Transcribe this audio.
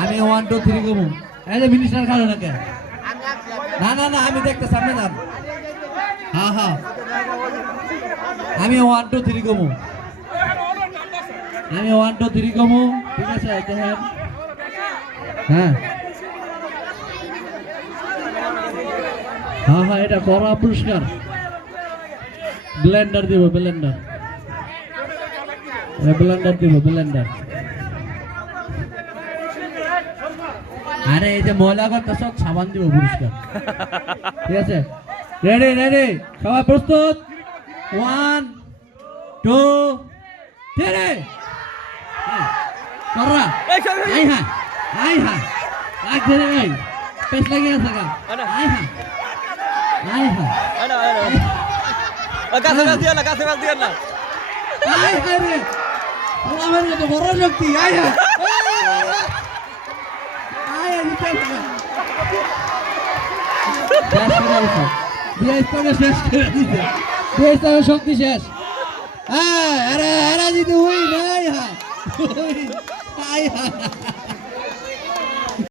আমি 1 2 3 কমু এই যে মিনিস্টার খালো নাকি না না না আমি দেখতে সামনে যান হ্যাঁ হ্যাঁ আমি 1 2 3 কমু আমি 1 2 3 কমু ঠিক আছে দেখেন হ্যাঁ হ্যাঁ হ্যাঁ এটা করা পুরস্কার ব্লেন্ডার দিব ব্লেন্ডার দিব ব্লেন্ডার আরে এই যে ময়লা করতে সব সাবান দিব পুরস্কার ঠিক আছে রেডি রেডি সবাই প্রস্তুত 1 2 3 কররা আই হ্যাঁ আগ ধরে ভাই পেছ লাগি আছে গা আই হ্যাঁ আনা কাছে বাস দিও না আই হ্যাঁ রে আমার তো বড় শক্তি আই হ্যাঁ শক্তি শেষ হ্যাঁ আরে যদি হই নাই হ্যাঁ